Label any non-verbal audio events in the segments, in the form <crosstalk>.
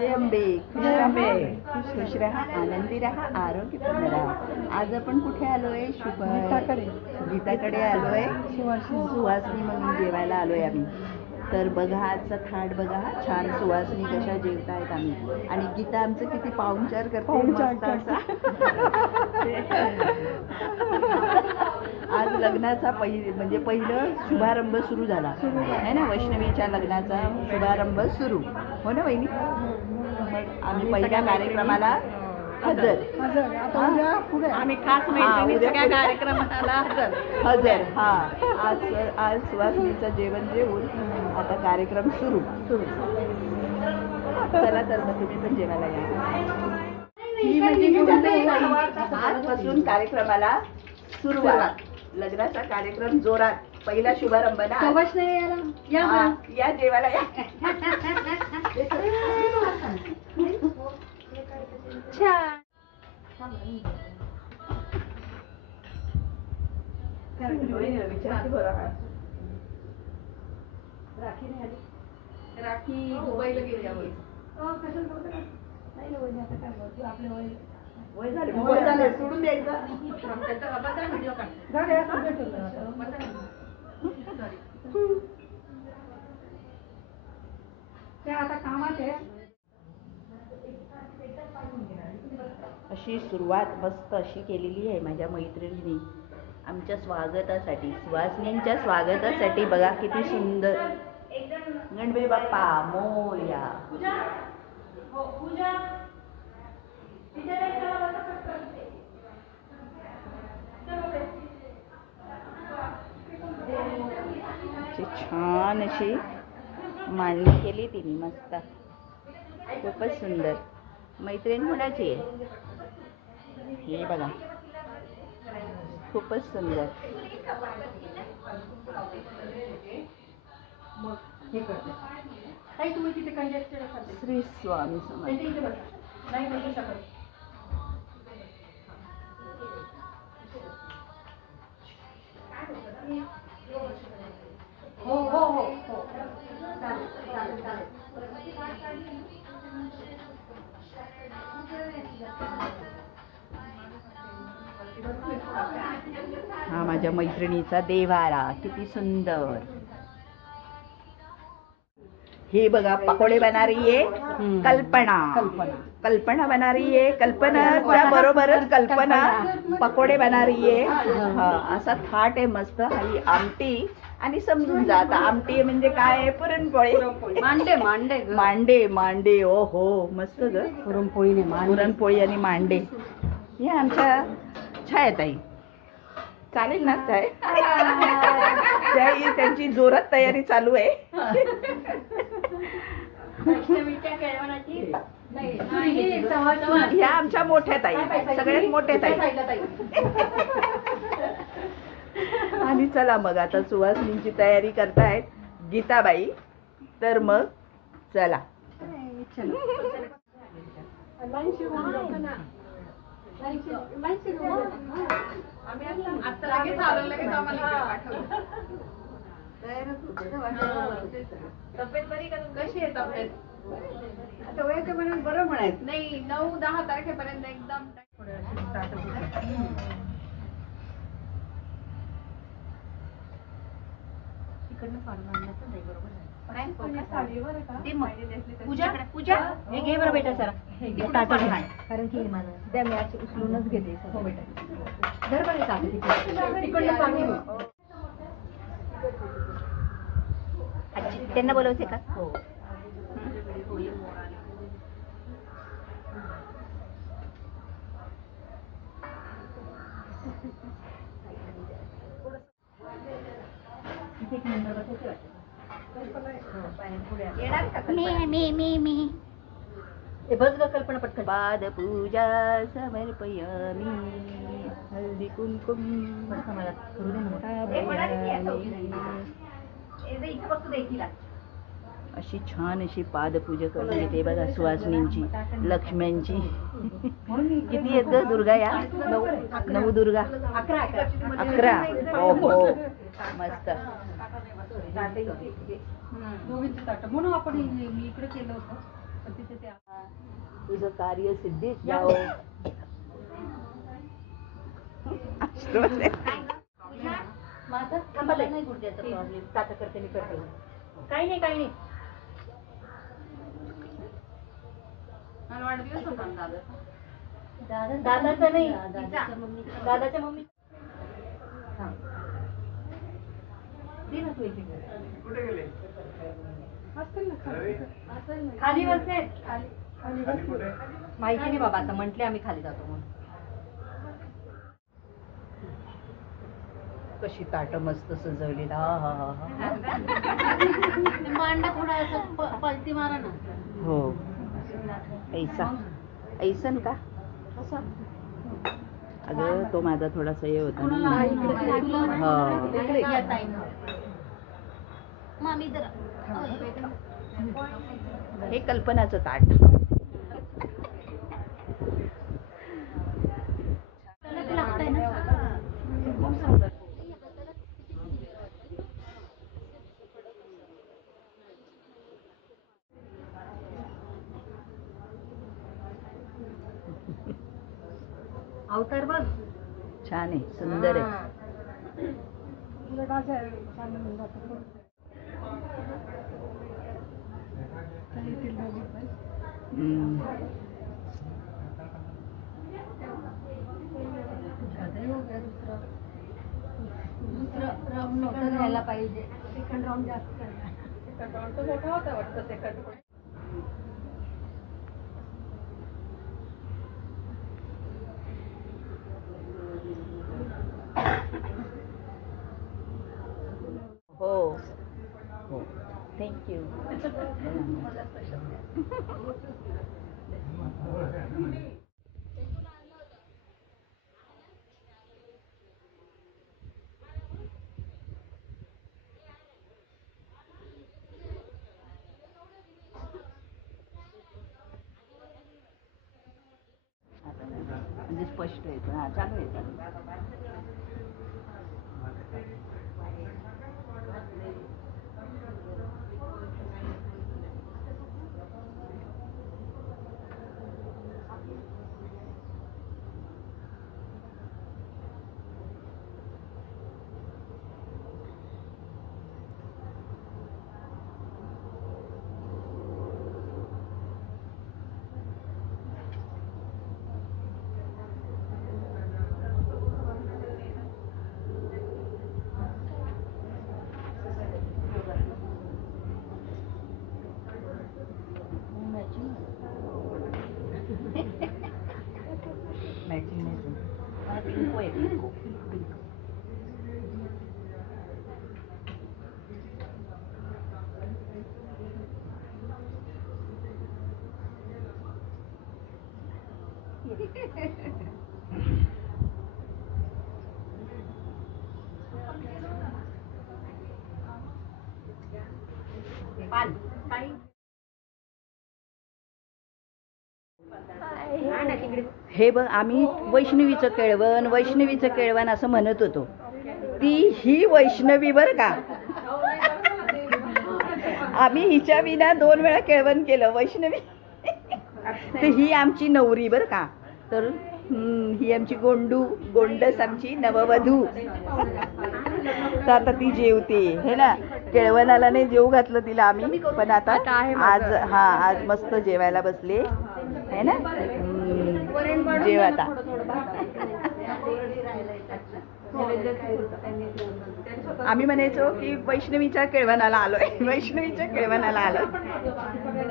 जय अंबे खुश राहा खुश राहा आनंदी राहा आरोग्यपूर्ण राहा आज आपण कुठे आलोय? शुभ गीताकडे. गीताकडे आलोय. सुवासिनी. सुवासनी म्हणून जेवायला आलोय आम्ही. तर बघा आजचा थाट बघा. छान सुवासनी कशा जेवतायत आम्ही. आणि गीता आमचं किती पाहुणचार करते पाहुणचार मस्त असा. <laughs> आज लग्नाचा पहिली म्हणजे पहिलं शुभारंभ सुरू झाला. आहे ना? वैष्णवीच्या लग्नाचा शुभारंभ सुरू. हो ना मग आम्ही पहिल्या कार्यक्रमाला हजर. आम्ही खास मैत्रिणी उद्या सगळ्या पुढे. कार्यक्रमाला हजर. हजर. हा. आज आज सुवासिनीचं जेवण जेवून आता कार्यक्रम सुरू. चला तर मग तुम्ही पण जेवायला या. म्हणजे आजपासून कार्यक्रमाला सुरुवात. लग्नाचा कार्यक्रम जोरात. पहिला शुभारंभ ना आज. या हा, या जेवायला या. राखी दुबईला गेली यावेळी. काढ. झाले असं भेटून ते आता कामात आहे. अशी सुरुवात मस्त अशी केलेली आहे माझ्या मैत्रिणींनी. आमच्या स्वागतासाठी सुवासिनींच्या स्वागतासाठी बघा किती सुंदर. गणपती बाप्पा मोया छान अशी मांडणी केली तिने मस्त. खूपच सुंदर. मैत्रीण कुणाची आहे? हे बघा. खूपच सुंदर. हे श्री स्वामी समर्थ. हो हो हो हो. चालेल चालेल चालेल हा माझ्या मैत्रिणीचा देवारा. किती सुंदर. हे बघा पकोडे बनारी आहे. कल्पना. कल्पना. कल्पना बनारी आहे कल्पनाच्या बरोबरच कल्पना. पकोडे बनारी आहे हा असा थाट आहे मस्त आणि आमटी आणि समजून जा. आता आमटी म्हणजे काय पुरणपोळी. मांडे मांडे. मांडे मांडे. ओ हो मस्त ग. पुरणपोळीने मान पुरणपोळी आणि मांडे. हे आमच्या छायाताई. चालेल ना <laughs> त्या- त्यांची जोरात तयारी चालू आहे वैष्णवीच्या केळवणाची नाही, नाही, सव्वा- सव्वा. ह्या आमच्या मोठ्या ताई सगळ्यात मोठ्या ताई. आणि चला मग आता सुवासिनींची तयारी करतायत गीताबाई. तर मग चला. आम्ही आता- आता लगेच आलो, लगेच आम्हाला तब्येत बरी का? कशी आहे तब्येत आता वयाच्या मनात बरं म्हणायचं. नाही नऊ दहा तारखेपर्यंत एकदम पूजा पूजा. हे घे बरं बेटा सर कारण की त्या मी अशी उचलूनच घेते. हो बेटा. धर बरं. तिकडनं घे. त्यांना बोलवते का? मी मी मी मी. ए, बस ग कल्पना पटकन. पाद पूजा समर्पयामी. हल्दी कुंकुम. मला अशी छान अशी पादपूजा करून येते बघा सुवासिनींची लक्ष्म्यांची किती आहेत ग दुर्गा या? नऊ नऊ दुर्गा? अकरा हो हो. मस्त. दोघींची ताटं. म्हणून आपण इ- इकडे केलं होतं. पण तिथे ते तुझं कार्य सिद्धीत जाओ. <laughs> माझं थांबा नाही गुडघ्याचा प्रॉब्लेम ताता करते. मी करते काही नाही काही नाही. मला वाढदिवस होता ना दादाचा. दादाचं नाही. तिचा. दादाच्या मम्मी दे ना तू एक मिनिट. खाली. बसले माहिती नाही बाबा आता म्हंटले आम्ही खाली जातो म्हणून. कशी ताट मस्त सजवली हा हा हा हा. मांडा थोडा असं प- पलटी मारा ना. हो. ऐसा. ऐसन का? कसा अगं तो माझा थोडासा हे होता कोणाला ना इकडे तुला हा. या ताईंना. मामी जरा. हे कल्पनाचं ताट. अवतार बघ. छान आहे सुंदर आहे. राऊंड नव्हतं घ्यायला पाहिजे. सेकंड राऊंड जास्त करणार तो मोठा होता वाटतं ते कट हो हो थँक्यू म्हणजे स्पष्ट स्पष्ट पण हा चालू आहे चालू आहे. मॅचिंग नाही मला पिंको आहे पिंको पिंक पान हे बघ आम्ही वैष्णवीचं केळवण वैष्णवीचं केळवण असं म्हणत होतो. ती ही वैष्णवी बर का? आम्ही हिच्या विना दोन वेळा केळवण केलं वैष्णवी. तर ही आमची नवरी बर का? तर ही आमची गोंडू गोंडस आमची नववधू. तर आता ती जेवते हे ना? केळवणाला नाही जेव घातलं तिला आम्ही पण आता आज हा आज मस्त जेवायला बसले है ना? जेव आता. आम्ही म्हणायचो की वैष्णवीच्या केळवणाला आलोय वैष्णवीच्या केळवणाला आलोय.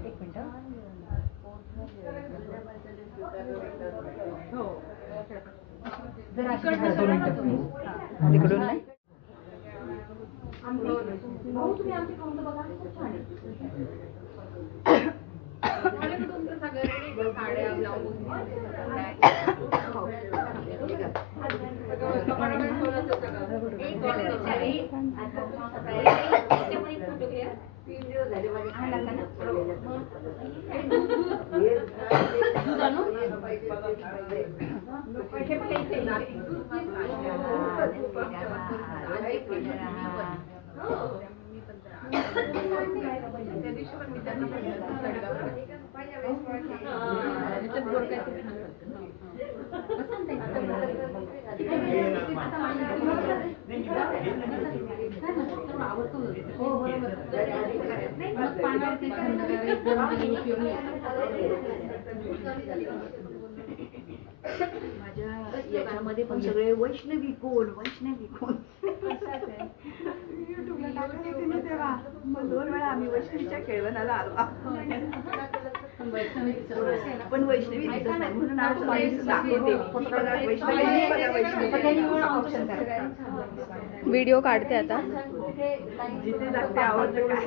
एक मिनटं. जरा तिकडून नाही भाऊ तुम्ही आमची खाऊन तर बघा खूप छान आहे त्या दिवशी पण मी त्यांना म्हटलं, सडगावला. माझ्या याच्यामध्ये पण सगळे वैष्णवी कोण वैष्णवी कोण? दोन वेळा आम्ही वैष्णवीच्या केळवणाला आलो. पण वैष्णवी म्हणून दाखवते. ही वैष्णवी व्हिडिओ काढते आता. जिथे जाते आवडतं काय.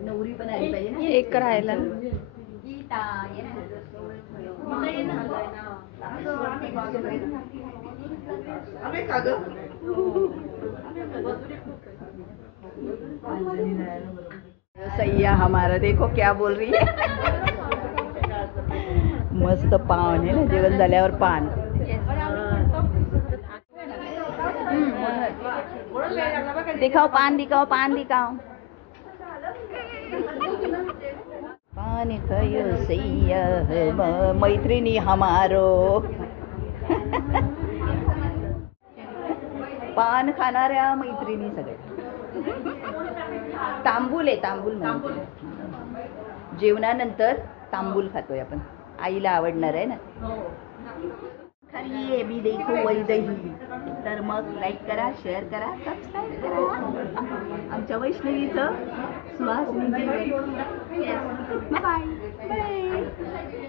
नवरी पण आली पाहिजे ना. एक ग? सैया हमारा देखो क्या बोल रही है. मस्त पान आहे ना जेवण झाल्यावर पान. दिखाओ पान दिखाओ पान दिखाओ। पान कयो सैया मैत्रिणी हमारो। पान खाणाऱ्या मैत्रिणी सगळ्या तांबूल आहे तांबूल जेवणानंतर तांबूल खातोय आपण. आईला आवडणार आहे ना? तर ही ए बी देखो दही। तर मग लाईक करा शेअर करा सबस्क्राईब करा. आमच्या वैष्णवीचं सुहास बाय बाय